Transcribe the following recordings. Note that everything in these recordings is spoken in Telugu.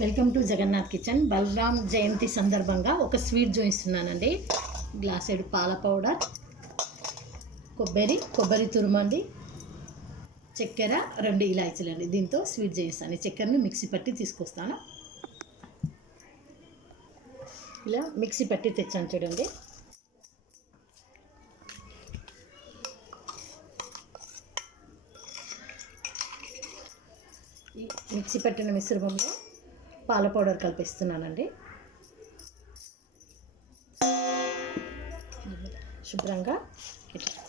Welcome to Jagannath kitchen. Balaram Jayanti సందర్భంగా ఒక స్వీట్ చూపిస్తున్నానండి. గ్లాసెడు పాల పౌడర్, కొబ్బరి తురుమండి, చక్కెర, 2 ఇలాచీలు అండి. దీంతో స్వీట్ చేస్తాను. చక్కెరని మిక్సీ పట్టి తీసుకొస్తాను. ఇలా మిక్సీ పట్టి తెచ్చాను చూడండి. ఈ మిక్సీ పట్టిన మిశ్రమంలో పాల పౌడర్ కలిపిస్తున్నానండి. శుభ్రంగా ఇట్లా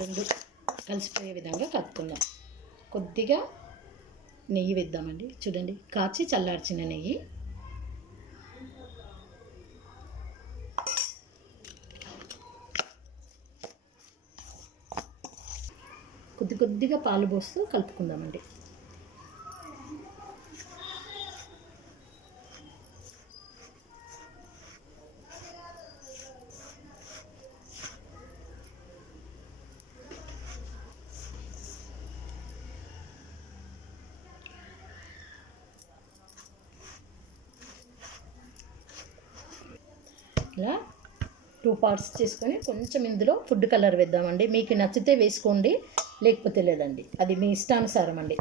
2 కలిసిపోయే విధంగా కలుపుకుందాం. కొద్దిగా నెయ్యి వేద్దామండి. చూడండి, కాచి చల్లార్చిన నెయ్యి. కొద్దిగా పాలు పోస్తూ కలుపుకుందామండి. ఇలా 2 పార్ట్స్ చేసుకొని కొంచెం ఇందులో ఫుడ్ కలర్ వేద్దామండి. మీకు నచ్చితే వేసుకోండి, లేకపోతే లేదండి. అది మీ ఇష్టానుసారం అండి.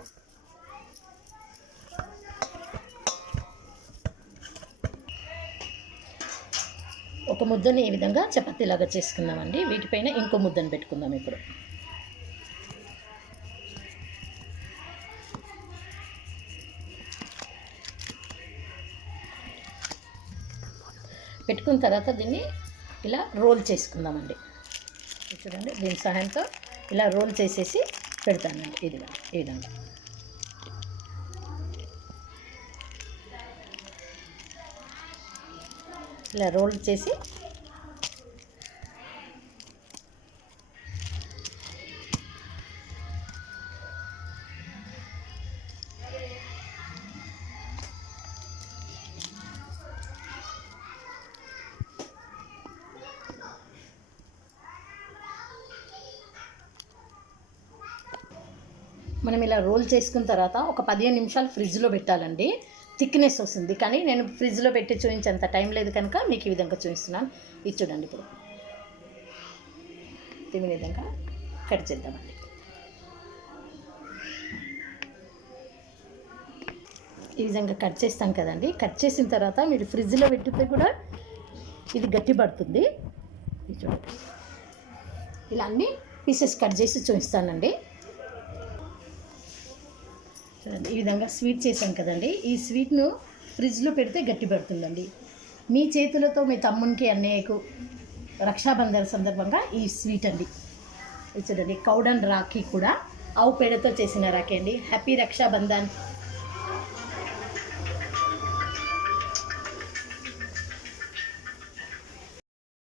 ఒక ముద్దని ఈ విధంగా చపాతీలాగా చేసుకుందామండి. వీటిపైన ఇంకో ముద్దను పెట్టుకుందాం. ఇప్పుడు పెట్టుకున్న తర్వాత దీన్ని ఇలా రోల్ చేసుకుందామండి. చూడండి, దీని సహాయంతో ఇలా రోల్ చేసేసి పెడతానండి. ఈ విధంగా ఇలా రోల్ చేసి మనం ఇలా రోల్ చేసుకున్న తర్వాత ఒక 15 నిమిషాలు ఫ్రిడ్జ్లో పెట్టాలండి. థిక్నెస్ వస్తుంది. కానీ నేను ఫ్రిడ్జ్లో పెట్టి చూపించేంత టైం లేదు కనుక మీకు ఈ విధంగా చూపిస్తున్నాను. ఇది చూడండి. ఇప్పుడు దీని విధంగా కట్ చేద్దామండి. ఈ విధంగా కట్ చేస్తాం కదండి. కట్ చేసిన తర్వాత మీరు ఫ్రిడ్జ్లో పెట్టితే కూడా ఇది గట్టి పడుతుంది. ఇది చూడండి, ఇలా అన్ని పీసెస్ కట్ చేసి చూపిస్తానండి. ఈ విధంగా స్వీట్ చేసాం కదండి. ఈ స్వీట్ను ఫ్రిడ్జ్లో పెడితే గట్టి పడుతుందండి. మీ చేతులతో మీ తమ్మునికి, అన్నయ్యకు రక్షాబంధన్ సందర్భంగా ఈ స్వీట్ అండి. చూడండి, కౌడన్ రాఖీ కూడా ఆవు పేడతో చేసిన రాఖీ అండి. హ్యాపీ రక్షాబంధన్.